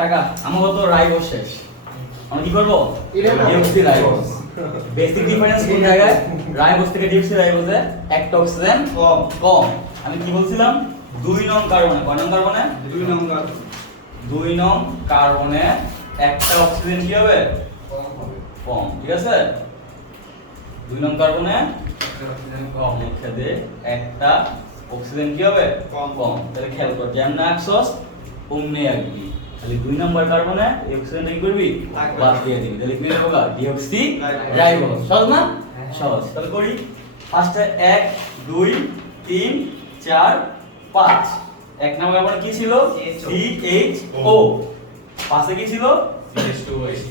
টাকা আমার তো রাইবোজ শেষ আমরা কি করব ডিঅক্সি রাইবোজ বেসিক ডিফারেন্স কোন জায়গায় রাইবোজ থেকে ডিঅক্সি রাইবোজে একটা অক্সিজেন কম আমি কি বলছিলাম 2 নং কার্বনে কয় নং কার্বনে 2 নং কার্বনে একটা অক্সিজেন কি হবে কম ঠিক আছে 2 নং কার্বনে কম খেদে একটা অক্সিজেন কি হবে কম তাহলে খেয়াল কর যেমন আক্সোস অমনি আগবি তাহলে 2 নম্বর কার্বনে এই অক্সিজেনটা কি করবি বাদ দিয়ে দিবি তাহলে কি হবে ডিঅক্সি রাইবোজ সহজ না সহজ তাহলে করি ফার্স্টে 1 2 3 4 5 এক নম্বর কার্বনে কি ছিল CHO পাশে কি ছিল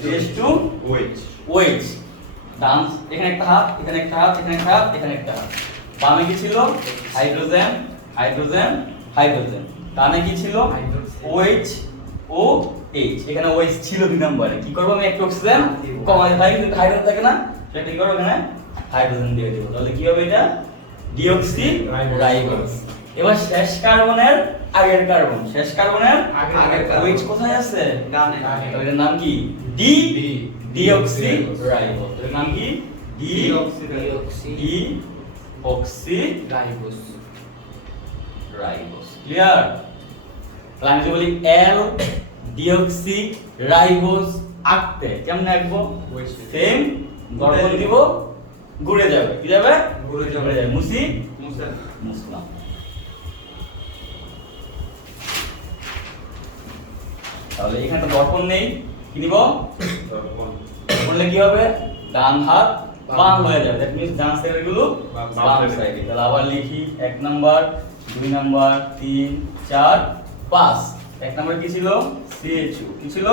CH2OH ডান এখানে একটা হাফ এখানে একটা হাফ এখানে একটা হাফ এখানে একটা হাফ বামে কি ছিল হাইড্রোজেন হাইড্রোজেন হাইড্রোজেন ডানে কি ছিল OH এখানে OH ছিল 2 নম্বরে কি করব আমি একটা অক্সিজেন কমাই ভাই কিন্তু হাইড্রোজেন থাকে না সেটা কি করব এখানে হাইড্রোজেন দিয়ে দেব তাহলে কি হবে এটা ডিঅক্সি রাইবোজ এবার শেষ কার্বনের আগের কার্বন শেষ কার্বনের আগের OH কোথায় আছে ডানে তাহলে এর নাম কি ডিঅক্সি রাইবোজ এর নাম কি ডিঅক্সি রাইবোজ ক্লিয়ার তাহলে আমি যদি বলি L ডিঅক্সি রাইবোজ আঁকতে কেমন আঁকবো সেম দর্পণ দিব ঘুরে যাবে কি যাবে ঘুরে যাবে মুসলাম তাহলে এখানে তো দর্পণ নেই কি নিব দর্পণ বললে কি হবে ডান হাত বাম হয়ে যাবে দ্যাট মিন্স ডান সাইডের গুলো বাম সাইডে তাহলে আবার লিখি 1 নাম্বার 2 নাম্বার 3 4 5 এক নাম্বার কি ছিল CHO কি ছিল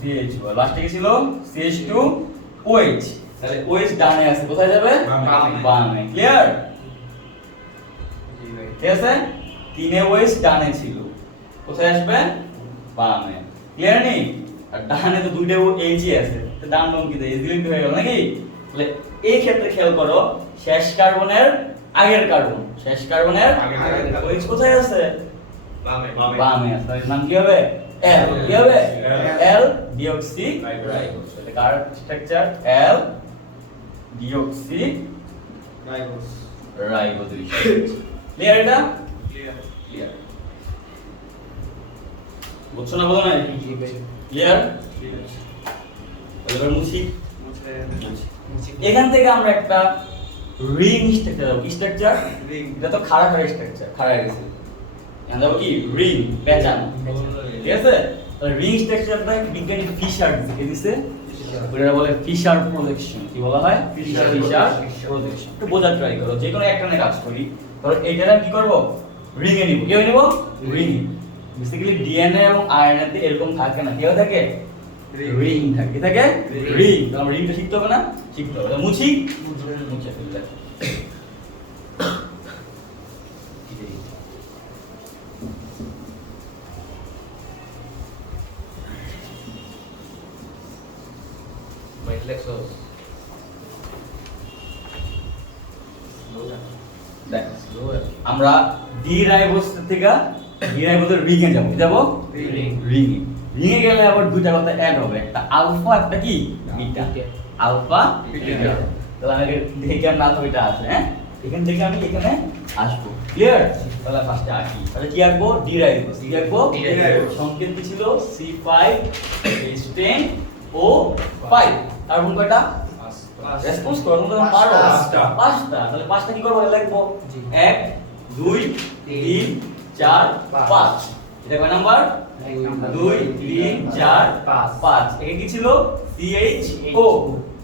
CHO লাস্টে কি ছিল CH2OH তাহলে OH ডানে আছে কোথায় যাবে বামে ক্লিয়ার ঠিক আছে 3 OH ডানে ছিল কোথায় আসবে বামে ক্লিয়ার নেই আর ডানে তো দুইটা OH আছে তো ডান বাম কি দেই দিলেই হয়ে গেল নাকি তাহলে এই ক্ষেত্রে খেয়াল করো শেষ কার্বনের আগের কার্বন শেষ কার্বনের OH কোথায় আছে বামে আছে এর নাম কি হবে L কি হবে L ডিঅক্সি রাইবোজ তাহলে কার structure L deoxyribose clear এটা ক্লিয়ার বুঝছো না বলো না ক্লিয়ার এবার মুছি এখান থেকে আমরা একটা রিং স্ট্রাকচার কি স্ট্রাকচার রিং এটা তো খাড়া স্ট্রাকচার খাড়া গেছে এখানে যাবো কি রিং প্যাটার্ন ঠিক আছে তাহলে রিং স্ট্রাকচারটা বিজ্ঞানী ফিশার দিছে ওটা বলে ফিশার প্রজেকশন কি বলা হয় ফিশার প্রজেকশন একটু বোঝার ট্রাই করো যে কোনো একটা নিয়ে কাজ করি ধরো এইটা কি করব রিং এ নিব কি নিব রিং বেসিক্যালি ডিএনএ এবং আরএনএ তে এরকম থাকে না কেউ থাকে রিং থাকে কি থাকে রিং তাহলে আমরা রিংটা শিখতে হবে না শিখতে হবে মুছি মুছে ফেললে আমরা ডি রাইবোজ থেকে ডি রাইবোজের রিং এ যাব রিং এ গেলে আবার দুইটা কথা অ্যাড হবে একটা আলফা একটা কি বিটা আলফা বিটা তাহলে আমি দেখি আমরা আলফা বিটা আছে হ্যাঁ এখান থেকে আমি এখানে আসবো ক্লিয়ার তাহলে ফার্স্টে আসি তাহলে কি আঁকবো ডি রাইবোজ কি আঁকবো সংকেত কি ছিল C5H10O5 কার্বন কয়টা রেসপন্স করো তোমরা পারো পাঁচটা তাহলে পাঁচটা কি করব লিখবো 1 2 3 4 5 এটা কয় নাম্বার 2 3 4 5 এটা কি ছিল CHO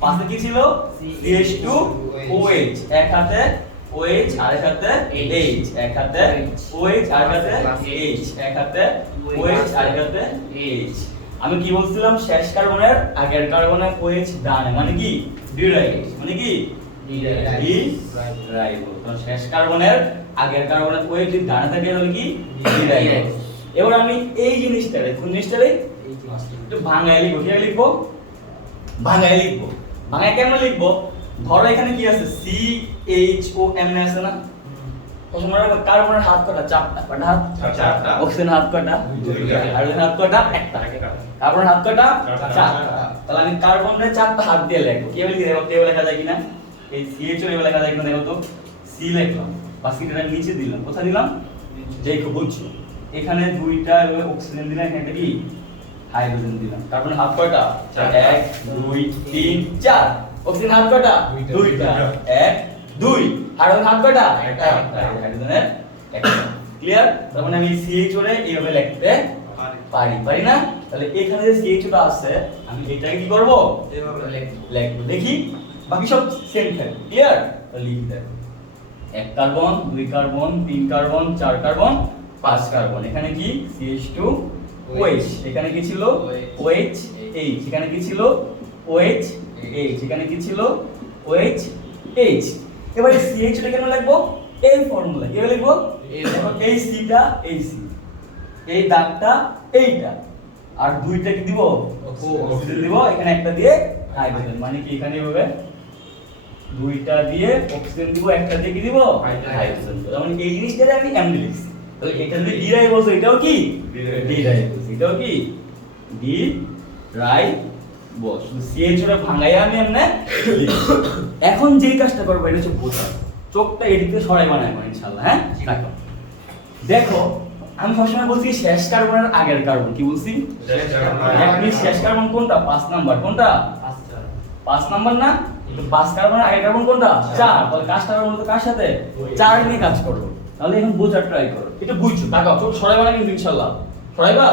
পাশে কি ছিল CH2OH এক হাতে OH আরেক হাতে H এক হাতে OH আরেক হাতে H এক হাতে OH আরেক হাতে H আমি কি বলছিলাম শেষ কার্বনের আগের কার্বনের OH ডানে মানে কি ডি রাইবোজ মানে কি ডি রাইবোজ তো শেষ কার্বনের আগের কার্বনের OH যদি ডানে থাকে তাহলে কি ডি রাইবোজ এবার আমি এই জিনিসটারে কোন জিনিসটারে একটু ভাঙায় লিখব কি লিখবো ভাঙায় লিখবো ভাঙায় কেমন লিখবো ধরো এখানে কি আছে CHO এমন আছে না প্রশ্ন মনে রাখবে কার্বনের হাত কটা? চারটা। কটা হাত? চারটা। অক্সিজেনের হাত কটা? দুইটা। হাইড্রোজেনের হাত কটা? একটা। কার্বনের হাত কটা? চারটা। তাহলে আমি কার্বনের চারটা হাত দিয়ে লিখবো। কিভাবে লিখে দেবো? টেবিলে লেখা যায় কিনা? এই CH2 এভাবে লেখা যায় কিনা দেখো তো। C লিখলাম, বাকিটা নিচে দিলাম। কোথায় দিলাম? যেই খুব বুঝছো। এখানে দুইটা এভাবে অক্সিজেন দিলাম, এখানে কি হাইড্রোজেন দিলাম। কার্বনের হাত কয়টা? 1 2 3 4। অক্সিজেনের হাত কয়টা? দুইটা। 1 2। হাইড্রোজেনের হাত কয়টা? একটা। হাইড্রোজেনের একটা। ক্লিয়ার? তার মানে আমি CH2 এ এইভাবে লিখতে পারি না? তাহলে এখানে যে CH2 টা আছে আমি এটাকে কি করব? এভাবে লিখব। দেখি বাকি সব সেম থাকে। ক্লিয়ার? তাহলে লিখি দেখো। 1 carbon 2 carbon 3 carbon 4 carbon 5 carbon. এখানে কি CH2 OH। এখানে কি ছিল? OH H। এখানে কি ছিল? OH H। এখানে কি ছিল? OH H। এবারে CH টা কেন লিখবো? এই ফর্মুলা কিভাবে লিখবো? দেখো এই C টা এই C, এই দাগটা এইটা, আর দুইটা কি দিব? অক্সিজেন দিব। এখানে একটা দিয়ে হাইড্রোজেন, মানে কি এখানে হবে দুইটা দিয়ে অক্সিজেন দিব, একটা দিয়ে কি দিব? হাইড্রোজেন। তার মানে এই জিনিসটাকে আমি এমনি লিখছি। তাহলে এটা যদি ডি রাইবোজ, এটাও কি ডি রাইবোজ, এটাও কি ডি রাইবোজ। শুধু CH টা ভাঙাইয়া আমি এমনে লিখছি। এখন যেই কাজটা করব এটা হচ্ছে বোঝা। চোখটা এদিকে সরাই বানাবো ইনশাআল্লাহ। হ্যাঁ দেখো, দেখো আমি সবসময় বলছি শেষ কার্বনের আগের কার্বন। কি বলছি? শেষ কার্বন কোনটা? 5 নাম্বার। কোনটা? 5 নাম্বার না? তো 5 কার্বনের আগের কার্বন কোনটা? 4। তাহলে কাজটা করব তো কার সাথে? 4 নিয়ে কাজ করব। তাহলে এখন বোঝার ট্রাই করো। এটা বুঝছো? তাকাও, চোখ সরাইবা না কিন্তু ইনশাআল্লাহ। সরাইবা?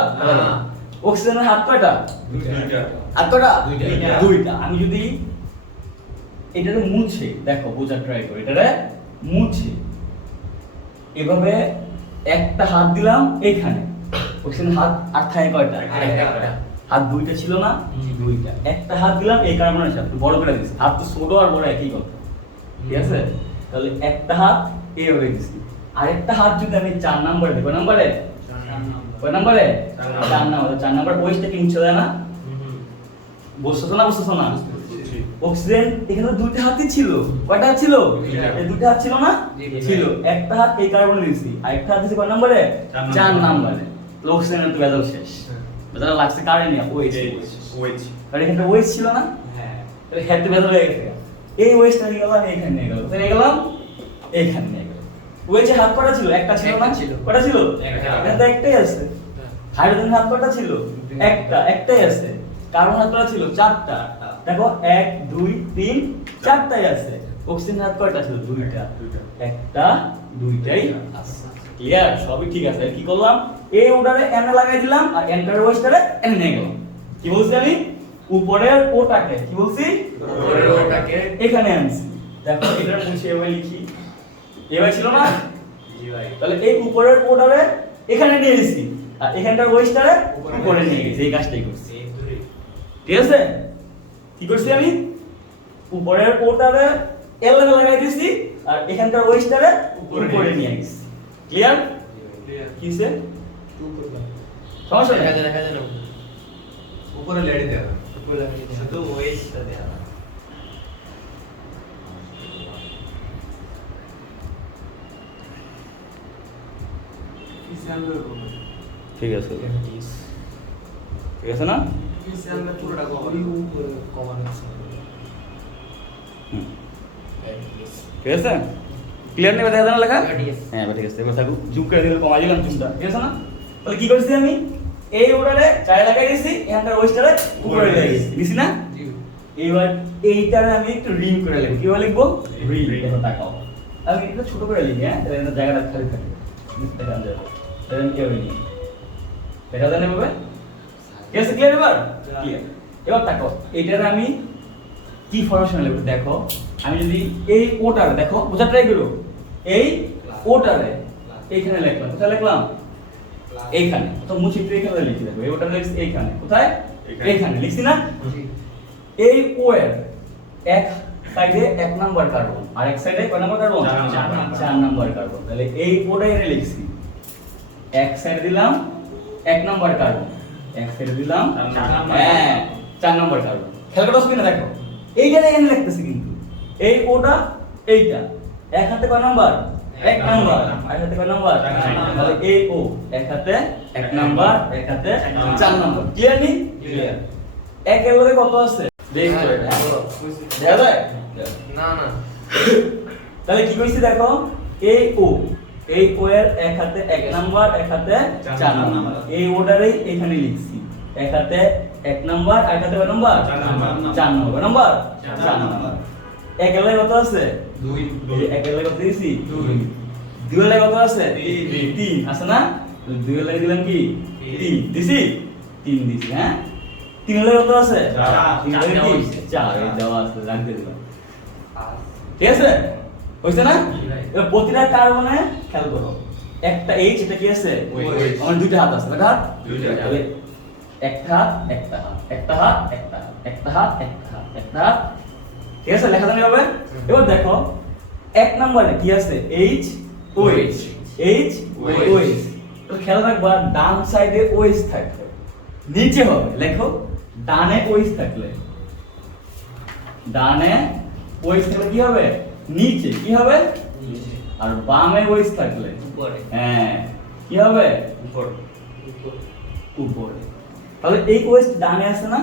অক্সিজেনের হাত কয়টা? দুইটা। হাত কয়টা? দুইটা। দুইটা। আমি যদি এটারে মুছে, দেখো বোঝার ট্রাই করো, এটারে মুছে এভাবে একটা হাত দিলাম এইখানে, অক্সিজেন হাত আর থাকে কয়টা? একটা। হাত দুইটা ছিল না? দুইটা। একটা হাত দিলাম এই কার্বনের সাথে, বড় করে দিছি। হাত তো ছোট আর বড় একই কথা, ঠিক আছে? তাহলে একটা হাত এইভাবে দিছি, আরেকটা হাত যদি আমি 4 নম্বরে দিই, কয় নম্বরে? 4 নম্বরে। 4 নম্বরে। 4 নম্বর ওয়েস্টটা কি মুছে দেয় না? বুঝছো না? বুঝছো না? অক্সিজেন এখানে দুইটা হাতই ছিল। কয়টা হাত ছিল? এই দুইটা হাত ছিল না? ছিল। একটা হাত এই কার্বনে দিছি, আর একটা হাত দিছি কয় নম্বরে? 4 নম্বরে। অক্সিজেনের তো ভেজাল শেষ। ভেজাল লাগছে কারে নিয়ে? OH। আর এখানে OH ছিল না? তাহলে হেড ভেজাল হয়ে গেছে। এই OH-টা নিয়ে গেলাম এইখানে নিয়ে গেলাম। তাহলে গেলাম এইখানে নিয়ে গেলাম। OH এর হাত কয়টা ছিল? একটা ছিল না? কয়টা ছিল? এখানে তো একটাই আছে। হাইড্রোজেনের হাত কয়টা ছিল? একটা, একটাই আছে। কার্বন হাত কয়টা ছিল? 4টা। দেখো 1 2 3 4টাই আছে। অক্সিজেন হাত কয়টা ছিল? 2টা। একটা দুইটাই আছে। ক্লিয়ার? সবই ঠিক আছে। কি করলাম? এই ওটারে এন লাগাই দিলাম, আর এন্টার ওয়েস্টারে এন নিয়ে গেলাম। কি বলছি আমি? উপরের ওটাকে কি বলছি? উপরের ওটাকে এখানে আনছি। দেখো এটা মুছে এভাবে লিখি। এভাবে ছিল না? জি ভাই। তাহলে এই উপরের ওটারে এখানে নিয়ে এসেছি, আর এখানটার ওয়েস্টারে উপরে নিয়ে গেছি। এই কাজটাই করছি। ঠিক আছে? কি করছি আমি? উপরের ওটারে এল লাগাই দিয়েছি, আর এখানকার ওয়েস্টারে উপরে নিয়ে গেছি। ক্লিয়ার? কি হইছে? সমস্যা নেই। দেখা যায় না। উপরে লেডি দেয়া। উপরে লেডি দেয়া। শুধু ওয়েস্টটা দেয়া। ঠিক আছে। ঠিক আছে না? পুরোটা কমান আছে। ঠিক আছে? ক্লিয়ার নেবে দেখা যায় না লেখা? ঠিক আছে। হ্যাঁ ঠিক আছে। এবার থাকুক, জুম করে দিলে কমাই দিলাম জুমটা। ঠিক আছে না? তাহলে কি করছি আমি? এই ওটারে চারে লাগাই দিয়েছি, এখানকার ওয়েস্টারে উপরে লাগিয়ে দিয়েছি। দিছি না? এবার এইটারে আমি একটু রিং করে লিখব। কিভাবে লিখবো? রিং। দেখো তাকাও। আমি এটা ছোট করে লিখি, হ্যাঁ? তাহলে এটা জায়গাটা খালি থাকে। বুঝতে পারছেন যাবে। তাহলে আমি কিভাবে লিখি? এটা জানেন ভাবে? ঠিক আছে, ক্লিয়ার এবার? ক্লিয়ার। এবার তাকাও। এইটারে আমি কি ফরমেশন লিখব? দেখো, আমি যদি এই ওটারে, দেখো বোঝা ট্রাই করো। এই ওটারে এইখানে লিখলাম। কোথায় লিখলাম? এইখানে। তো মুছে একটু এখানে লিখি। দেখো এই ওটারে লিখছি এইখানে। কোথায়? এইখানে লিখছি না? এই ও এর এক সাইডে 1 নাম্বার কার্বন, আর এক সাইডে কয় নাম্বার কার্বন? 4 number carbon. তাহলে এই ওটাই লিখছি। এক সাইডে দিলাম 1 নাম্বার কার্বন, এক সাইডে দিলাম 4 নাম্বার কার্বন। খেয়াল করো কিনা? দেখো এইটা এখানে লিখতেছি, কিন্তু এই ওটা এইটা এক হাতে কয় নাম্বার? এক নাম্বার আর হাতে কয় নাম্বার তাহলে এই ও এক হাতে এক নাম্বার এক হাতে চার নাম্বার ক্লিয়ার নি ক্লিয়ার একের লগে কত আছে দেখো দেখা যায় না না তাহলে কি কইছি দেখো এই ও এর এক হাতে এক নাম্বার এক হাতে চার নাম্বার এই অর্ডারেই এখানে লিখছি এক হাতে এক নাম্বার এক হাতে কয় নাম্বার চার নাম্বার নাম্বার চার নাম্বার একের লগে কত আছে 2 একের লগে কত দিছি 2 দুই লাগে কত আছে 3 আছে না দুই লাগে দিলাম কি 3 দিছি 3 দিছি হ্যাঁ 3 লাগে কত আছে 3 লাগে কি 4 এই দেওয়া আছে রাখতে দিলাম ঠিক আছে হইছে না এবার প্রতিটা কার্বনে খেয়াল করো একটা এইচ এটা কি আছে আমার দুইটা হাত আছে দেখা তাহলে একটা হাত একটা হাত একটা হাত একটা হাত একটা হাত একটা হাত একটা হাত ঠিক আছে লেখা জানি হবে এবার দেখো এক নম্বরে কি আছে এইচ ওএইচ এইচ ওএইচ তো খেয়াল রাখবা ডান সাইডে ওএইচ থাকবে নিচে হবে লেখো ডানে ওএইচ থাকলে ডানে ওএইচ থাকলে কি হবে নিচে কি হবে আর বামে ওএইচ থাকলে উপরে হ্যাঁ কি হবে উপরে উপরে তাহলে এই ওএইচ ডানে আছে না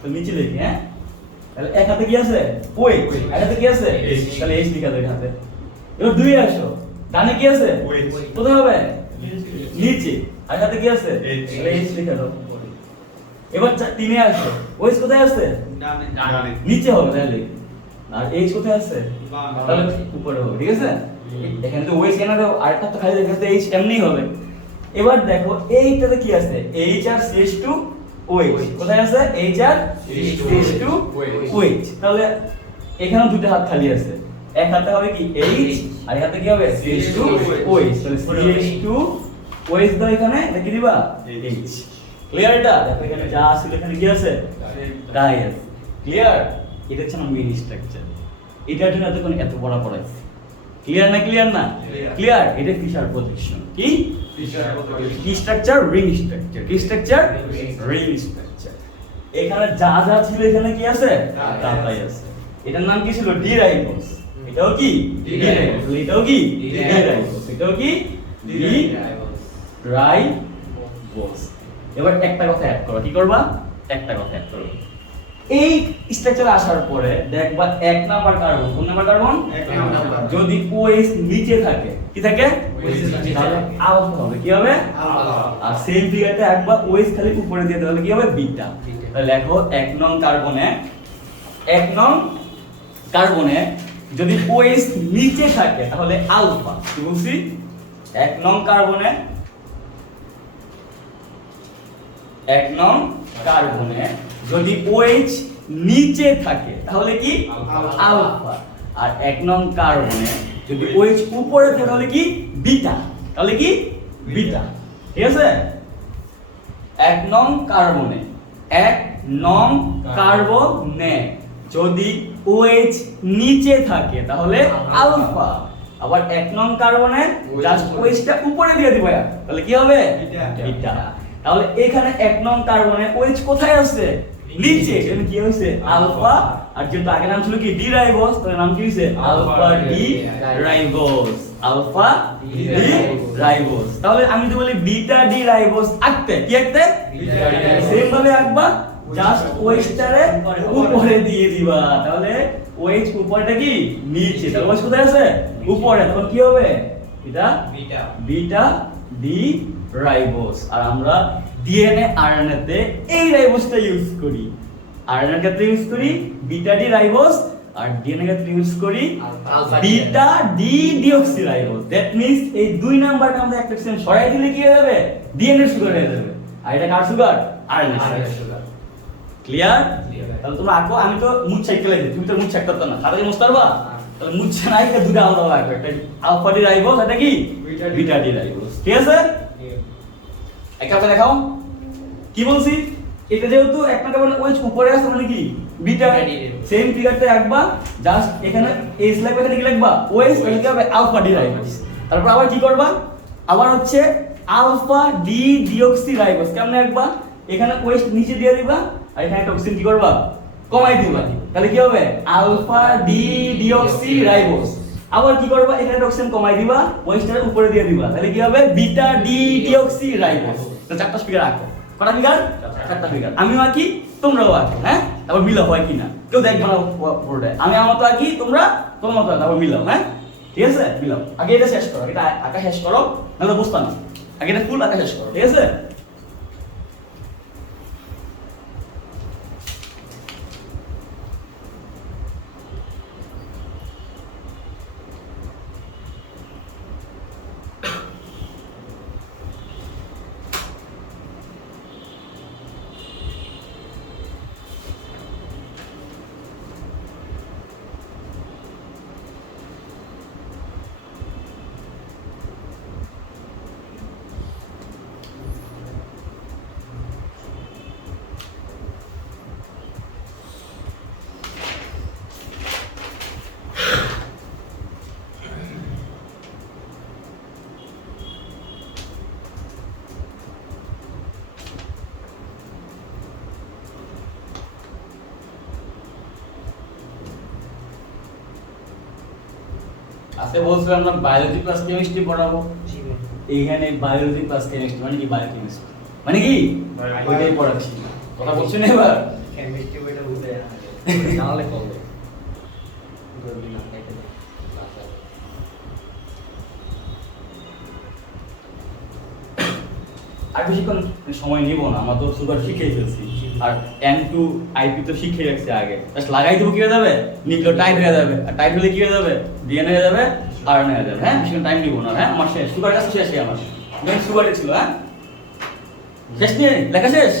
তো নিচে লিখি হ্যাঁ তাহলে এক হাতে কি আছে ওএইচ এক হাতে কি আছে তাহলে এইচ লিখা দেখ হাতে এবার দুই আসো ডানে কি আছে কোথায় হবে নিচে আর হাতে কি আছে তাহলে এইচ লিখা দাও এবার তিনে আসো ওএইচ কোথায় আছে ডানে নিচে হবে তাহলে আর এইচ কোথায় আছে তাহলে উপরে হবে ঠিক আছে এখানে তো ওএইচ কেন দাও আরেকটা তো খালি দেখাতে এইচ এমনি হবে এবার দেখো এইটাতে কি আছে এইচ আর CH2 OH কোথায় আছে এইচ আর CH2 OH তাহলে এখানে দুটো হাত খালি আছে এক হাতে হবে কি এইচ আর এক হাতে কি হবে CH2 OH তাহলে CH2 OH দাও এখানে এটা কি দিবা এইচ ক্লিয়ার এটা দেখো এখানে যা আছে এখানে কি আছে তাই আছে ক্লিয়ার এটা হচ্ছে আমার মেইন স্ট্রাকচার এটার জন্য এতক্ষণ এত বড় পড়াইছি ক্লিয়ার না ক্লিয়ার এটা ফিশার প্রজেকশন কি কি স্ট্রাকচার রিং স্ট্রাকচার কি স্ট্রাকচার রিং স্ট্রাকচার এখানে যা যা ছিল এখানে কি আছে তাই আছে এটার নাম কি ছিল ডি রাইবোস এটাও কি ডি রাইবোস এটাও কি ডি রাইবোস এটাও কি ডি রাইবোস এবার একটা কথা অ্যাড করো কি করবা একটা কথা অ্যাড করো এই স্ট্রাকচারে আসার পরে দেখবা এক নাম্বার কার্বন কোন নাম্বার কার্বন এক নাম্বার যদি OH নিচে থাকে কি থাকে তাহলে আলফা হবে কি হবে আর সেম ফিগারটা একবার OH খালি উপরে দিয়ে তাহলে কি হবে বিটা তাহলে লেখো এক নং কার্বনে যদি OH নিচে থাকে তাহলে আলফা কি বলছি এক নং কার্বনে যদি OH নিচে থাকে তাহলে কি আলফা আর এক নং কার্বনে যদি OH উপরে থাকে তাহলে কি বিটা তাহলে কি বিটা ঠিক আছে এক নং কার্বনে যদি OH নিচে থাকে তাহলে আলফা আবার এক নং কার্বনে জাস্ট OH-টা উপরে দিয়ে দিবা তাহলে কি হবে বিটা তাহলে এখানে এক নং কার্বনে OH কোথায় আছে নিচে এখানে কি হইছে আলফা আর যেটা আগে নাম ছিল কি ডি রাইবোস তাহলে নাম কি হইছে আলফা ডি রাইবোস তাহলে আমি যদি বলি বিটা ডি রাইবোস আঁকতে কি আঁকতে সেম ভাবে আঁকবা জাস্ট OH-টারে উপরে দিয়ে দিবা তাহলে OH উপরটা কি নিচে তাহলে OH কোথায় আছে উপরে তখন কি হবে এটা বিটা ডি রাইবোস আর আমরা ডিএনএ আরএনএ তে এই রাইবোসটা ইউজ করি আরএনএ এর ক্ষেত্রে ইউজ করি বিটা ডি রাইবোস আর ডিএনএ এর ক্ষেত্রে ইউজ করি beta D deoxy ribose that means এই দুই নাম্বারটা আমরা একটা সেম সরাই দিলে কি হয়ে যাবে ডিএনএ সুগার হয়ে যাবে আর এটা কার সুগার আরএনএ সুগার ক্লিয়ার তাহলে তোমরা আঁকো আমি তো মুছ সাইকেল লাইছি তুমি তো মুছ সাইকেল তো না খাতায় মুছ পারবা তাহলে মুছ নাই এটা দুটো আলাদা লাগবে একটা আলফা ডি রাইবোস এটা কি বিটা ডি রাইবোস ঠিক আছে একটা দেখাও কি বলছি এটা যেহেতু একটা কার্বন OH উপরে আছে মানে কি বিটা সেম ফিগারটা একবার জাস্ট এখানে এইচ লাগবে এখানে কি লিখবা OH তাহলে কি হবে আলফা ডি রাইবোস তারপর আবার কি করবা আবার হচ্ছে আলফা ডি ডিঅক্সি রাইবোস কেমনে একবার এখানে OH নিচে দিয়ে দিবা আর এখানে একটা অক্সিজেন কি করবা কমাই দিবা তাহলে কি হবে আলফা ডি ডিঅক্সি রাইবোস আবার কি করবা, এখানে একটা অক্সিজেন কমাই দিবা, ওয়েস্টার উপরে দিয়ে দিবা, তাহলে কি হবে বিটা ডি ডিঅক্সি রাইবোজ। তো চারটা ফিগার আঁকো, কটা ফিগার? চারটা ফিগার। আমিও আঁকি, তোমরাও আঁকো, হ্যাঁ? তারপর মিলাও হয় কিনা, কেউ দেখবে না পুরোটা, আমি আমার মতো আঁকি, তোমরা তোমার মতো আঁকো, তারপর মিলাও, হ্যাঁ? ঠিক আছে, মিলাও। আগে এটা শেষ করো, এটা আঁকা শেষ করো, নাহলে বুঝতা না। আগে এটা ফুল আঁকা শেষ করো, ঠিক আছে? আজকে বলছিলাম আমরা বায়োলজি প্লাস কেমিস্ট্রি পড়াবো। এইখানে বায়োলজি প্লাস কেমিস্ট্রি মানে কি, বায়োকেমিস্ট্রি মানে কি ওইটাই পড়াচ্ছি। কথা বলছি না এবার? কেমিস্ট্রি বইটা বুঝে জানালে করবে জলদি না কেটে দে। আর বেশিক্ষণ সময় নিব না, আমরা তো সুগার শিখেই ফেলছি, আর N2 IP তো শিখে রাখছি আগে, জাস্ট লাগাই দেবো, কি হয়ে যাবে, নিউক্লিওটাইড হয়ে যাবে, আর টাইড হলে কি হয়ে যাবে, ডিএনএ হয়ে যাবে, আরএনএ হয়ে যাবে। হ্যাঁ, বেশিক্ষণ টাইম নিব না। হ্যাঁ, আমার শেষ, সুগার কাছে শেষই আমার, মেন সুগারই ছিল। হ্যাঁ, শেষ নিয়ে লেখা শেষ,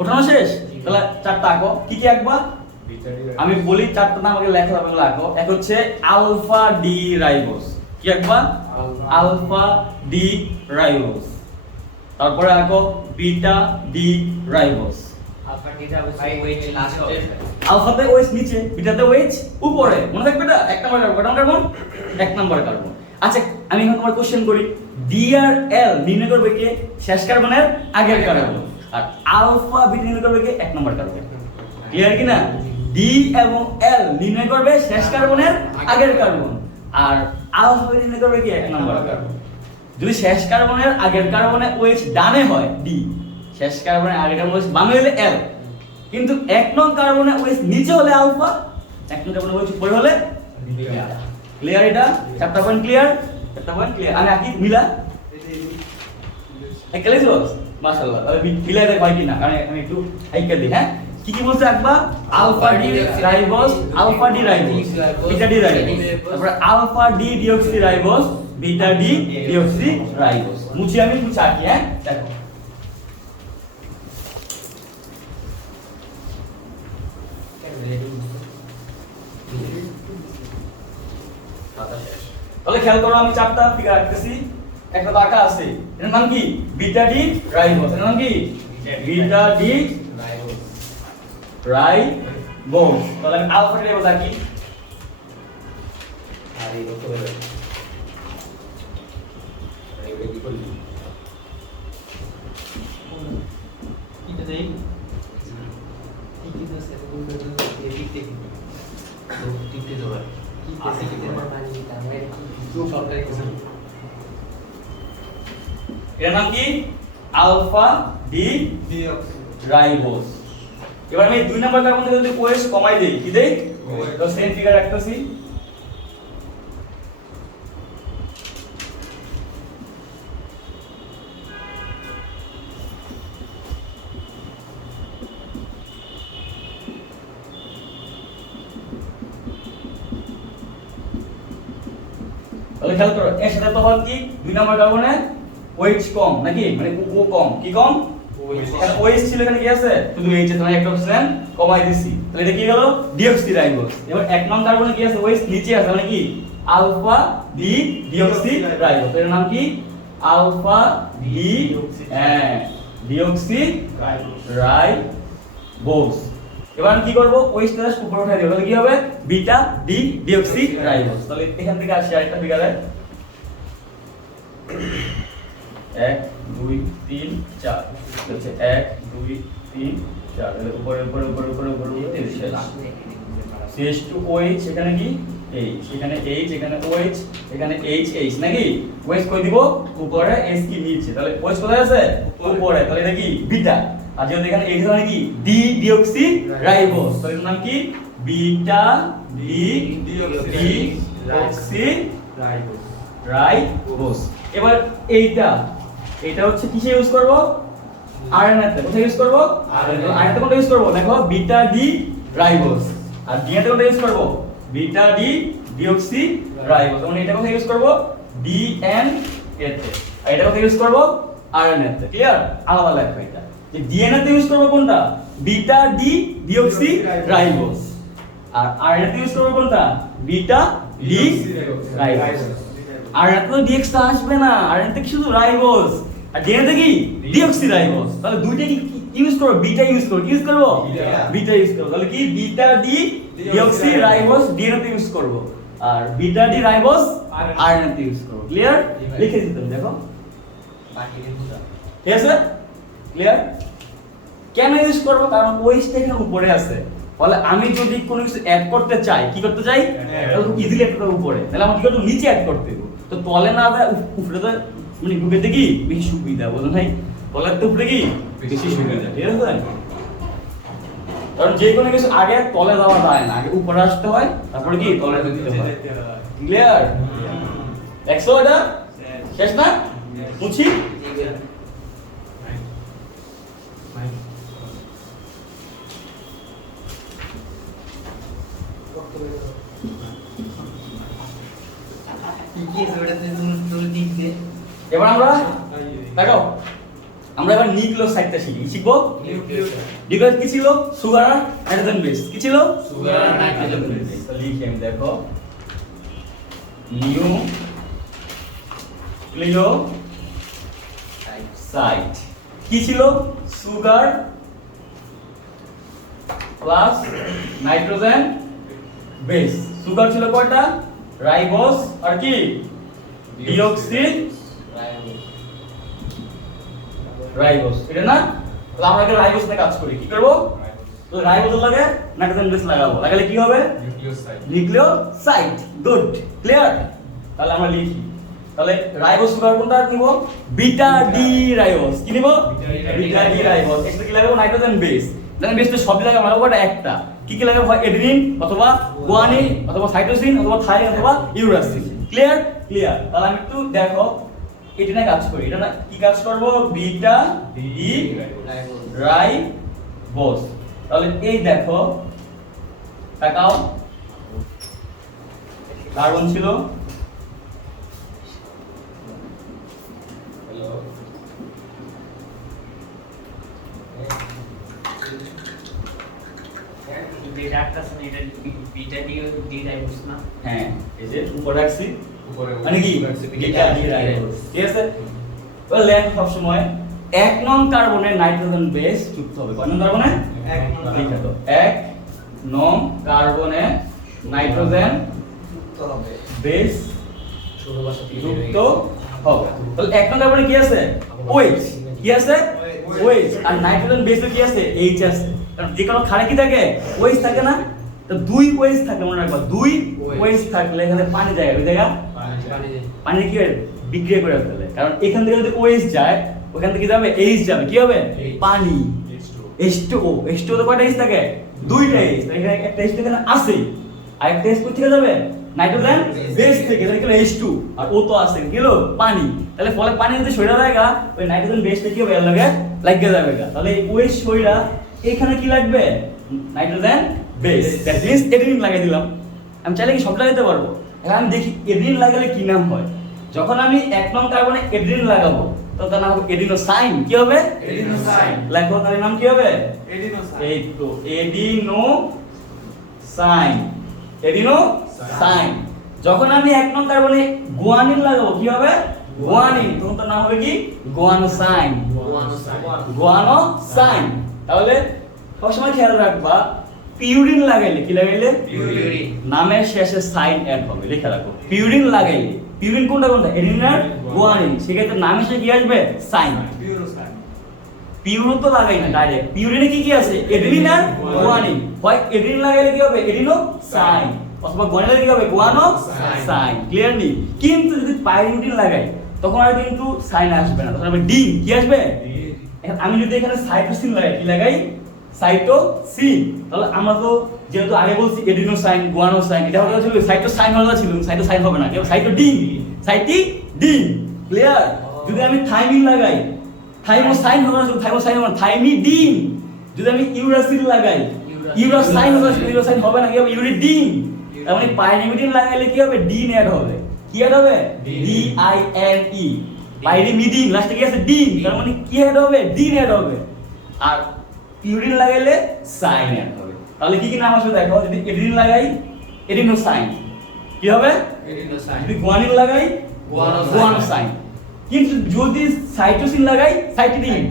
ওঠানো শেষ। তাহলে চারটা আঁকো, কি কি আঁকবা আমি বলি, চারটা নাম আগে লেখা হবে, আঁকো। এক হচ্ছে আলফা ডি রাইবোজ, কি আঁকবা, আলফা ডি রাইবোজ। তারপরে আঁকো বিটা ডি রাইবোজ। আলফা ডিটা ওয়েট লাস্টে, আলফাতে ওএইচ নিচে, বিটাতে ওএইচ উপরে, মনে থাকবে এটা? এক নম্বর কার্বন, কত নম্বর কার্বন? এক নম্বর কার্বন। আচ্ছা, আমি এখন তোমার কোশ্চেন করি, ডি আর এল নির্ণয় করবে কে? শেষ কার্বনের আগের কার্বন। আর আলফা বিটা নির্ণয় করবে কে? এক নম্বর কার্বন। ক্লিয়ার কি না? ডি এবং এল নির্ণয় করবে শেষ কার্বনের আগের কার্বন, আর আলফা বিটা নির্ণয় করবে কি? এক নম্বর কার্বন। যদি শেষ কার্বনের আগের কার্বনে OH ডানে হয় ডি, শেষ কার্বনের আগের কার্বনে OH বামে হলে এল, কিন্তু এক নং কার্বনে OH নিচে হলে আলফা, এক নং কার্বনে OH উপরে হলে বিটা। ক্লিয়ার? এটা চারটা পয়েন্ট ক্লিয়ার, চারটা পয়েন্ট ক্লিয়ার। আমি আকি মিলা একলাই জোস, মাশাআল্লাহ। তাহলে মিলা দেখ হয় কিনা, কারণ আমি একটু হাইকা দিই। হ্যাঁ, কি কি বলছে একবার? Alpha D ribose, alpha D ribose, beta D ribose, তারপরে alpha D deoxy ribose, beta D deoxy ribose. মুছি আমি মুছি আঁকি। হ্যাঁ, দেখো তাহলে খেয়াল করো, আমি চারটা ফিগার আঁকতেছি, একটা তো আঁকা আছে, এর নাম কি? Beta D ribose. এর নাম কি? Beta D ribose. তাহলে আমি আলফা ডি রাইবোজ আঁকি। আর এই কত হবে এটা কি করলি এটা দেই কি কি দোস এটা কোন দোস এই দিকতে তো দিকতে যাবে কি আছে কি দেব পানি দিতা আমরা তো সরকারি কিছু এর নাম কি? Alpha D ribose. এবার আমি দুই নাম্বার কার্বন থেকে যদি OH কমাই দেই, কি দেই? তো সেম ফিগার রাখতেছি। তাহলে খেয়াল করো, এর সাথে তফাৎ কি? দুই নাম্বার কার্বনে OH কম নাকি, মানে ও কম, কি কম? এখানে OH ছিল, এখানে কি আছে? শুধু H এ, তাহলে একটা অক্সিজেন কমাই দিছি, তাহলে এটা কি গেল? Deoxy ribose. এবার এক নং কার্বনে কি আছে? OH নিচে আছে, মানে কি? Alpha D deoxy ribose. এর নাম কি? Alpha D deoxy ribose. এবার কি করব? OH টা উপরে উঠাই দেব, তাহলে কি হবে? Beta D deoxy ribose. তাহলে এখান থেকে আসি আরেকটা ফিগারে, 1 2 3 4 হচ্ছে 1 2 3 4, উপরে উপরে উপরে উপরে উপরে শেষ টু OH, এখানে কি? H এখানে H এখানে OH এখানে H নাকি OH কই দিব উপরে S কি নিচে তাহলে OH কোথায় আছে উপরে তাহলে এটা কি বিটা আর যেহেতু এখানে H মানে কি ডি ডিঅক্সি রাইবোজ তাহলে এর নাম কি বিটা ডি ডিঅক্সি রাইবোজ এবার এইটা হচ্ছে কিসে ইউজ করব আরএনএ তে কোথায় ইউজ করব আরএনএ তে কোনটা ইউজ করব দেখো বিটা ডি রাইবোজ আর ডিএনএ তে কোনটা ইউজ করব বিটা ডি ডিঅক্সি রাইবোজ মানে এটা কোথায় ইউজ করব ডিএনএ তে আর এটা কোথায় ইউজ করব আরএনএ তে ক্লিয়ার আলাদা লাগবে এটা যে ডিএনএ তে ইউজ করব কোনটা বিটা ডি ডিঅক্সি রাইবোজ আর আরএনএ তে ইউজ করব কোনটা বিটা ডি রাইবোজ আরএনএ তে ডিএক্স টা আসবে না আরএনএ তে শুধু রাইবোজ আর ডিএনএ তে কি ডিঅক্সি রাইবোজ তাহলে দুইটা কি ইউজ করব বিটা ইউজ করব বিটা ইউজ করব তাহলে কি beta D deoxy ribose DNA তে ইউজ করব আর বিটা ডি রাইবোজ আরএনএ তে ইউজ করব ক্লিয়ার লিখে দিতে দেখো বাকি দিন বুঝা ঠিক আছে ক্লিয়ার কেন ইউজ করব কারণ ওইটা এখানে উপরে আছে তাহলে আমি যদি কোনো কিছু অ্যাড করতে চাই কি করতে চাই তাহলে ইজিলি একটা উপরে তাহলে আমি কি করব নিচে অ্যাড করতে দেব তো তলে না দেয় উপরে তো মানে ঢুকেতে কি বেশি সুবিধা বলেন ভাই তলের তো উপরে কি বেশি সুবিধা ঠিক আছে কারণ যে কোনো কিছু আগে তলে দেওয়া যায় না আগে উপরে আসতে হয় তারপরে কি তলে দিতে হয় ক্লিয়ার দেখছো এটা শেষ না বুঝি এবার আমরা দেখো আমরা এবার নিউক্লিওসাইডটা শিখি শিখবো নিউক্লিওসাইড কি ছিল সুগার আর নাইট্রোজেন বেস কি ছিল সুগার আর নাইট্রোজেন বেস তো লিখি আমি দেখো নিউক্লিওসাইড কি ছিল sugar plus nitrogen base sugar ছিল কয়টা রাইবোজ আর কি ডিঅক্সি রাইবোজ এটা না তাহলে আমরা একটা রাইবোজ নিয়ে কাজ করি কি করব তো রাইবোজ লাগে নাইট্রোজেন বেস লাগাবো লাগালে কি হবে নিউক্লিওসাইড গুড ক্লিয়ার তাহলে আমরা লিখি তাহলে রাইবোজ সুগার কোনটা নিব বিটা ডি রাইবোজ কি নিব বিটা ডি রাইবোজ এক্সট্রা কি লাগাবো নাইট্রোজেন বেস নাইট্রোজেন বেস তো সব লাগাবো লাগাবো এটা একটা কি কি লাগাবো এডেনিন অথবা গুয়ানিন অথবা সাইটোসিন অথবা থাইমিন অথবা ইউরাসিন ক্লিয়ার তাহলে আমি একটু দেখো এটা না কাজ করি এটা না কি কাজ করব বিটা ডি রাইবোজ তাহলে এই দেখো তাকাও কার্বন ছিল হ্যাঁ এই যে উপরে রাখছি মানে কি বিটা ডি রাইবোজ ঠিক আছে তো লেখ সব সময় 1 নং কার্বনের নাইট্রোজেন বেস যুক্ত হবে কয় নং কার্বনে 1 নং লিখা তো 1 নং কার্বনে নাইট্রোজেন যুক্ত হবে বেস ছোট ভাষা যুক্ত হবে তাহলে 1 নং কার্বনে কি আছে OH কি আছে OH আর নাইট্রোজেন বেসে কি আছে H আছে কারণ যে কোনো ক্ষারে কি থাকে OH থাকে না তো দুই OH থাকলে মনে রাখবা দুই OH থাকলে এখানে পানি যায় ওই জায়গা পানি কি হয় বিক্রিয়া করে ফেলে কারণ এখান থেকে যদি OH যায় ওখান থেকে যাবে H যাবে কি হবে পানি H2O H2O তো কয়টা H থাকে দুইটা H এখানে একটা H এখানে আছে আর একটা H কোথা থেকে যাবে নাইট্রোজেন বেস থেকে তাহলে কি H2 আর O তো আছে কি হলো পানি তাহলে ফলে পানি যদি সইরা যায়গা ওই নাইট্রোজেন বেস থেকে কি হবে এর লগে লাগিয়ে যাবে তাহলে OH সইরা এখানে কি লাগবে nitrogen base that means adenine লাগিয়ে দিলাম আমি চাইলে কি সব লাগাইতে পারবো এখন আমি দেখি এডেনিন লাগালে কি নাম হয় যখন আমি 1 নং কার্বনে এডেনিন লাগাবো তখন তার নাম হবে এডিনোসাইন কি হবে এডিনোসাইন লেখো তার নাম কি হবে এডিনোসাইন এই তো এডিনোসাইন যখন আমি 1 নং কার্বনে গুয়ানিন লাগাবো কি হবে গুয়ানিন তখন তার নাম হবে কি গুয়ানোসাইন গুয়ানোসাইন তাহলে সবসময় খেয়াল রাখবা পিউরিন লাগাইলে কি লাগাইলে পিউরিন নামের শেষে সাইন অ্যাড হবে লিখে রাখো পিউরিন লাগাইলে পিউরিন কোনটা এডিনিন আর গুয়ানিন সেক্ষেত্রে নামের শেষে কি আসবে সাইন পিউরো তো লাগাই না ডাইরেক্ট পিউরিনে কি কি আছে এডিনিন আর গুয়ানিন হয় এডিনিন লাগাইলে কি হবে এডিনোসাইন অথবা গুয়ানিন কি হবে গুয়ানো সাইন ক্লিয়ারলি কিন্তু যদি পাইরিমিডিন লাগাই তখন আর কিন্তু সাইন আসবে না তখন হবে ডিন কি আসবে এখন আমি যদি এখানে সাইটোসিন লাগাই কি লাগাই সাইটোসিন তাহলে আমরা তো যেহেতু আগে বলছি এডিনোসাইন গুয়ানোসাইন এটা হলো ছিল সাইটোসাইন হলো ছিল সাইটোসাইন হবে না কেবল সাইটোডিন সাইটিডিন ক্লিয়ার যদি আমি থাইমিন লাগাই থাইমোসাইন হবে না থাইমোসাইন হবে না থাইমিডিন যদি আমি ইউরাসিন লাগাই ইউরাসাইন হবে না ইউরাসাইন হবে না কি হবে ইউরিডিন তার মানে পাইরিমিডিন লাগাইলে কি হবে ডিন অ্যাড হবে কি অ্যাড হবে D I N E pyrimidine লাস্টে কি আছে ডিন তার মানে কি অ্যাড হবে ডিন অ্যাড হবে আর ইউরিন লাগাইলে সাইন অ্যাড হবে তাহলে কি কি নাম আসবে দেখো যদি এডিন লাগাই এডিনোসাইন কি হবে এডিনোসাইন যদি গুয়ানিন লাগাই গুয়ানোসাইন কিন্তু যদি সাইটোসিন লাগাই সাইটিডিন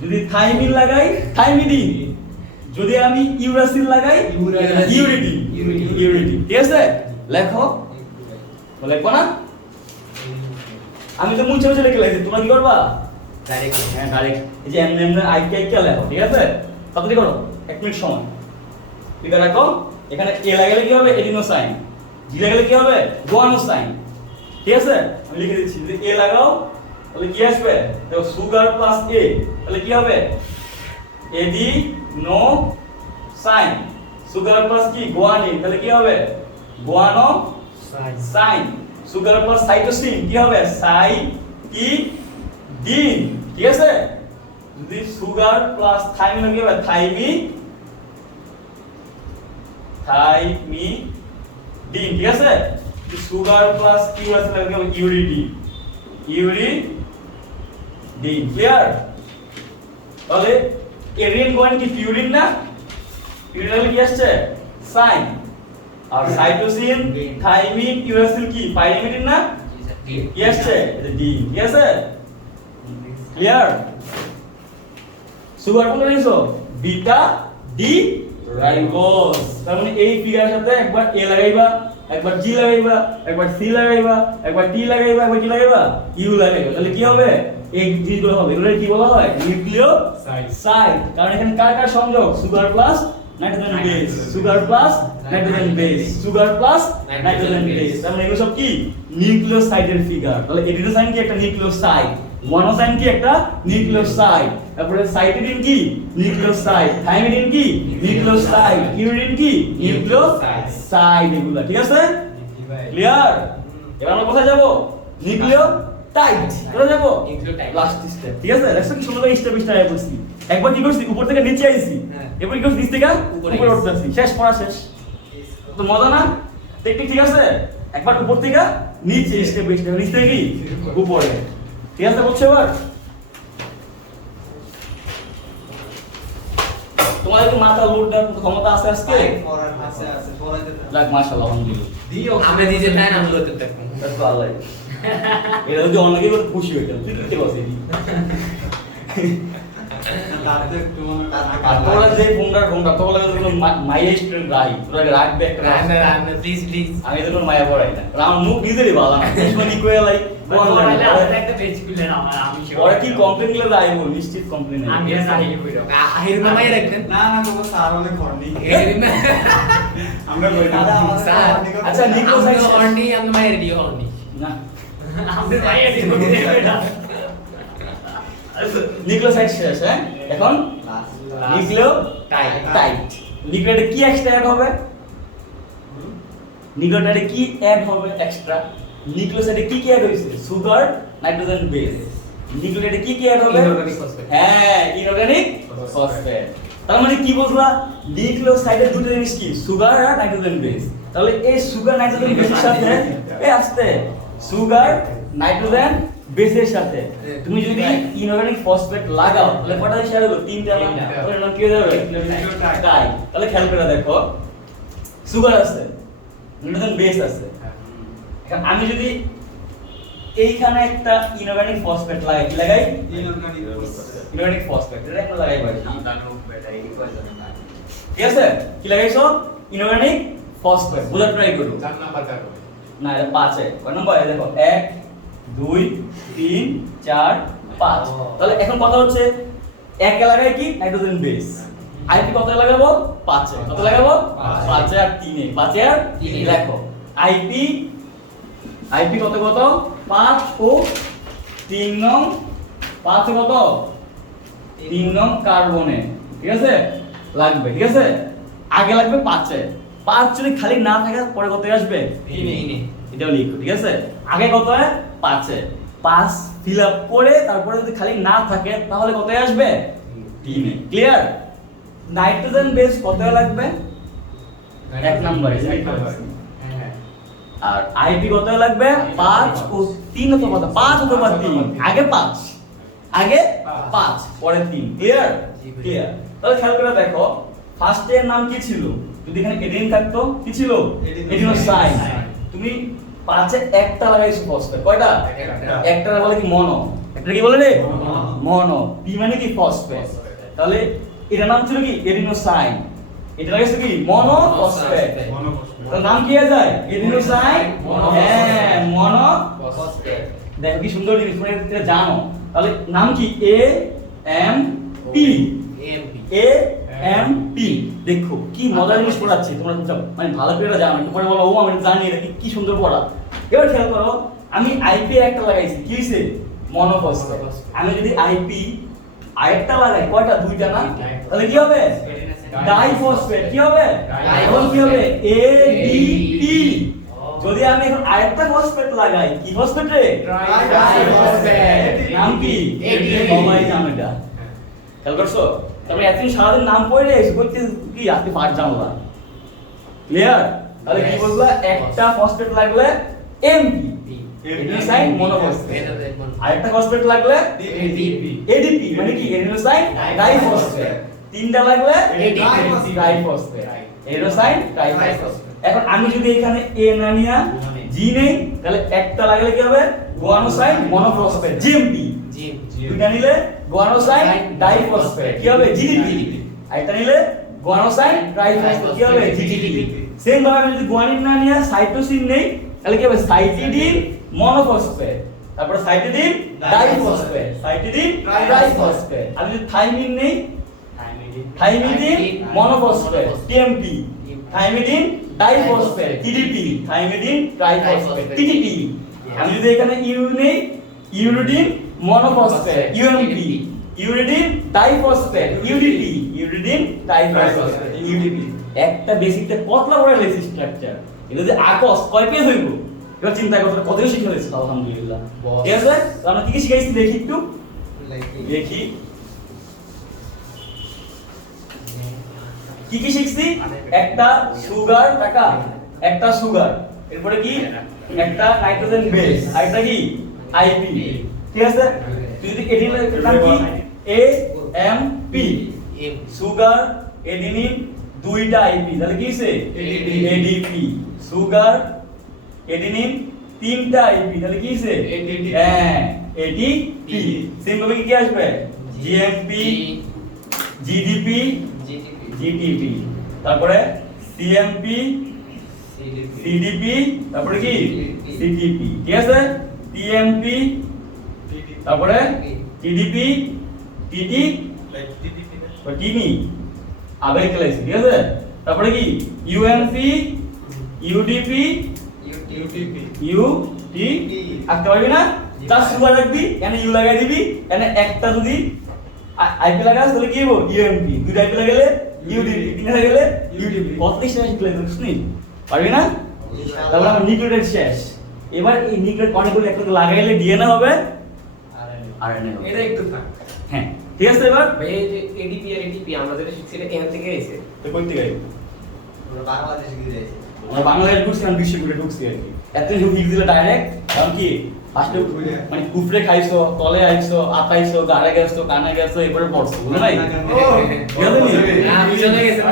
যদি থাইমিন লাগাই থাইমিডিন যদি আমি ইউরাসিন লাগাই ইউরিডিন ইউরিডিন ঠিক আছে লেখো লেখো না আমি তো মুছে মুছে লিখে লাইছি তোমরা কি করবা ডাইরেক্ট হ্যাঁ ডাইরেক্ট এই যে এমনি এমনি আইকে লেখো ঠিক আছে তাড়াতাড়ি করো 1 মিনিট সময় লিখে রাখো এখানে এ লাগালে কি হবে এডিনোসাইন জি লাগালে কি হবে গুয়ানোসাইন ঠিক আছে আমি লিখে দিচ্ছি যদি এ লাগাও তাহলে কি আসবে দেখো সুগার প্লাস এ তাহলে কি হবে এডিনোসাইন সুগার প্লাস কি গুয়ানিন তাহলে কি হবে guanosine sugar plus cytosine কি হবে সাইটিডিন ঠিক আছে যদি সুগার প্লাস থাইমিন কি হবে থাইমিডিন ঠিক আছে যদি সুগার প্লাস ইউরাসিন কি হবে ইউরিডিন ইউরিডিন ক্লিয়ার তাহলে এরিন গোয়ান কি পিউরিন না পিউরিন কি আসছে সাইন আর সাইটোসিন থাইমিন ইউরাসিন কি পাইরিমিডিন না কি আসছে এটা ডি ঠিক আছে ক্লিয়ার সুগার কোনটা নিছো বিটা ডি রাইবোজ তার মানে এই ফিগারের সাথে একবার এ লাগাইবা একবার জি লাগাইবা একবার সি লাগাইবা একবার টি লাগাইবা একবার কি লাগাইবা ইউ লাগাইবা তাহলে কি হবে এই জিনিসগুলো হবে এগুলো কি বলা হয় নিউক্লিওসাইড কারণ এখানে কার কার সংযোগ sugar plus nitrogen base sugar plus nitrogen base sugar plus nitrogen base তার মানে এগুলো সব কি নিউক্লিওসাইডের ফিগার তাহলে এডিনোসাইন কি একটা নিউক্লিওসাইড গুয়ানোসাইন কি একটা নিউক্লিওসাইড তারপরে সাইটিডিন কি নিউক্লিওসাইড থাইমিডিন কি নিউক্লিওসাইড ইউরিডিন কি নিউক্লিওসাইড এগুলো ঠিক আছে ক্লিয়ার এবার আমরা কোথায় যাব নিউক্লিওটাইড কোথায় যাব লাস্ট স্টেপ ঠিক আছে দেখছো কি সুন্দর স্টেপ স্টেপ বলছি একবার কি করছি উপর থেকে নিচে আইছি এরপর কি করছি নিচ থেকে উপরে উঠতেছি শেষ পড়া শেষ তো মজা না টেকনিক ঠিক আছে একবার উপর থেকে নিচে স্টেপ স্টেপ নিচ থেকে কি উপরে ঠিক আছে বুঝছো এবার তোমাদের কি মাথা লোড দেওয়ার ক্ষমতা আছে আজকে আছে পড়াইতে লাগ মাশাআল্লাহ আলহামদুলিল্লাহ দিও আমি দিতে তাই না আমলো করতে থাকবো তারপর আল্লাহ এটা যদি অনেকেই বলতে খুশি হইতাম তুই কি বলছিস তাতে একটু আর তোরা যে ফোনটা তো বলে তুমি মাইয়া স্টুডেন্ট রাই তোরা রাখবে একটা রান্না প্লিজ আমি তো মায়া পড়াই না রাউন্ড মুখ নিজেরই ভালো না মানে কই লাই একটা পেজ খুললেন আমি ওরা কি কমপ্লেইন গুলো রাইবো নিশ্চিত কমপ্লেইন আমি আর নাই কইরো আহির মামাই রাখবেন না না বাবা স্যার অনেক হর্নি আমরা কই দাদা আমাদের স্যার আচ্ছা নিকো সাইড হর্নি আমি মায়ের রেডি হর্নি না আমাদের মায়ের রেডি না নিউক্লিওসাইড শেষ হ্যাঁ এখন নিউক্লিওটাইড নিউক্লিওটাইডে কি এক্সট্রা অ্যাড হবে নিউক্লিওটাইডে কি অ্যাড হবে এক্সট্রা নিউক্লিওসাইডে কি কি অ্যাড হইছে সুগার নাইট্রোজেন বেস নিউক্লিওটাইডে কি কি অ্যাড হবে ইনঅর্গানিক ফসফেট হ্যাঁ ইনঅর্গানিক ফসফেট তার মানে কি বুঝলা নিউক্লিওসাইডে দুটো জিনিস কি সুগার আর নাইট্রোজেন বেস তাহলে এই সুগার নাইট্রোজেন বেসের সাথে এই আসতে সুগার নাইট্রোজেন বেসের সাথে তুমি যদি ইনঅর্গানিক ফসফেট লাগাও তাহলে কটা শেয়ার হলো তিনটা না তাহলে নাম কি হয়ে যাবে টাই তাহলে খেয়াল করে দেখো সুগার আছে নাইট্রোজেন বেস আছে এখন আমি যদি এইখানে একটা ইনঅর্গানিক ফসফেট লাগাই কি লাগাই ইনঅর্গানিক ফসফেট এটা একটা লাগাই ভাই ঠিক আছে কি লাগাইছো ইনঅর্গানিক ফসফেট বুঝা ট্রাই করো না এটা 5 এ কয় নম্বর দেখো 1 2 3 4 5 তাহলে এখন কথা হচ্ছে এক লাগাই কি নাইট্রোজেন বেস আইপি কত লাগাবো 5 এ কত লাগাবো 5 5 আর 3 এ 5 আর 3 এ লেখো আইপি আইপি কত কত 5 ও 3 নং 5 কত 3 নং কার্বনে ঠিক আছে লাগবে ঠিক আছে আগে লাগবে 5 এ 5 যদি খালি না থাকে পরে কত আসবে 3 এ এটাও লিখো ঠিক আছে আগে কত হয় 5 এ 5 ফিল আপ করে তারপরে যদি খালি না থাকে তাহলে কত আসবে 3 এ ক্লিয়ার নাইট্রোজেন বেস কত লাগবে এক নম্বরে হ্যাঁ আর আইপি কত লাগবে 5 ও 3 অথবা 5 অথবা 3 আগে 5 পরে 3 ক্লিয়ার ক্লিয়ার তাহলে খেয়াল করে দেখো ফার্স্ট এর নাম কি ছিল যদি এখানে এডিন থাকতো কি ছিল এডিনোসাইন তুমি 5 এ একটা লাগাইছো ফসফেট কয়টা একটা বলে কি মনো একটা কি বলে রে মনো পি মানে কি ফসফেট তাহলে এটার নাম ছিল কি এডিনোসাইন এটা লাগাইছো কি মনো ফসফেট তার নাম কি হয়ে যায় এডিনোসাইন হ্যাঁ মনো ফসফেট দেখো কি সুন্দর জিনিস তোমরা এটা জানো তাহলে নাম কি A M P AMP A M P দেখো কি মজার জিনিস পড়াচ্ছি তোমরা মানে ভালো করে এটা জানো তোমরা বলো ও আমি জানি এটা কি সুন্দর পড়া এবার খেয়াল করো আমি আইপি একটা লাগাইছি কি হইছে মনোফসফেট আমি যদি আইপি আরেকটা লাগাই কয়টা দুইটা না তাহলে কি হবে ডাইফসফেট কি হবে এখন কি হবে এ ডি পি যদি আমি এখন আরেকটা ফসফেট লাগাই কি ফসফেট রে ট্রাইফসফেট নাম কি সবাই জানে এটা খেয়াল করছো তুমি এতদিন সারাদিন নাম পড়ে এসে করতে কি আজকে পাঠ জানলা ক্লিয়ার তাহলে কি বললা একটা ফসফেট লাগলে এমপি এডিনোসাইন মনোফসফেট আরেকটা ফসফেট লাগলে এডিপি মানে কি এডিনোসাইন ডাইফসফেট তিনটা লাগলে ADP ডাইফসফেট এডিনোসাইন ডাইফসফেট এখন আমি যদি এখানে এ না নিয়া জি নেই তাহলে একটা লাগলে কি হবে গুয়ানোসাইন মনোফসফেট জিএমপি দুইটা নিলে গুয়ানোসাইন ডাইফসফেট কি হবে জিডিপি আর এটা নিলে গুয়ানোসাইন ট্রাইফসফেট কি হবে জিডিপি সেম ভাবে আমি যদি গুয়ানিন না নিয়া সাইটোসিন নেই তাহলে কি হবে সাইটিডিন মনোফসফেট তারপর সাইটিডিন ডাইফসফেট সাইটিডিন ট্রাইফসফেট আমি যদি থাইমিন নেই thymidine monophosphate TMP thymidine diphosphate TDP thymidine triphosphate TTP আমি যদি এখানে ইউ নেই uridine monophosphate UMP uridine diphosphate UDP uridine diphosphate UDP একটা বেসিকটা পতলা করে লেখি স্ট্রাকচার এটা যদি আকস কয় পেজ হইব এবার চিন্তা করতে কত শিখে হয়েছে আলহামদুলিল্লাহ ঠিক আছে তো আমরা কি কি শিখাইছি দেখি একটু দেখি কি কি শিখছি একটা সুগার টাকা একটা সুগার এরপরে কি একটা নাইট্রোজেন বেস আর একটা কি আইপি ঠিক আছে তুই যদি এডিনিন নাম কি A M P sugar adenine দুইটা আইপি তাহলে কি হইছে এডিপি সুগার এডিনিন তিনটা আইপি তাহলে কি হইছে হ্যাঁ এডিপি সেম ভাবে কি আসবে জিএমপি জিডিপি জিটিপি তারপরে সিএমপি সিডিপি তারপরে কি সিটিপি ঠিক আছে টিএমপি তারপরে টিডিপি টিটি টিনি আবেগ ক্লাস ঠিক আছে তারপরে কি ইউএমপি ইউডিপি ইউটি আঁকতে পারবি না তার সুগার রাখবি এখানে ইউ লাগাই দিবি এখানে একটা যদি আইপি লাগাস তাহলে কি হবো ইউএমপি দুইটা আইপি লাগালে ইউডিপি তিনটা লাগালে ইউডিপি কত শেষ ক্লাস শুনি পারবি না তারপর আমার নিউক্লিওটাইড শেষ এবার এই নিউক্লিওটাইড অনেকগুলো একসাথে লাগাইলে ডিএনএ হবে আরএনএ হবে এটা একটু থাক হ্যাঁ ঠিক আছে এবার ভাই এই যে এডিপি আর এটিপি আমরা যেটা শিখছি এটা এখান থেকে এসে তো কই থেকে আইবো আমরা বাংলাদেশ গিয়ে যাইছি আমরা বাংলাদেশ ঢুকছি আর বিশ্ব ঘুরে ঢুকছি আর কি এত হিট দিলে ডাইরেক্ট কারণ কি ফার্স্টে মানে কুফরে খাইছো তলে আইছো আতাইছো গাড়ে গেছো কানে গেছো এরপরে পড়ছো বুঝলে নাই না আমি চলে গেছে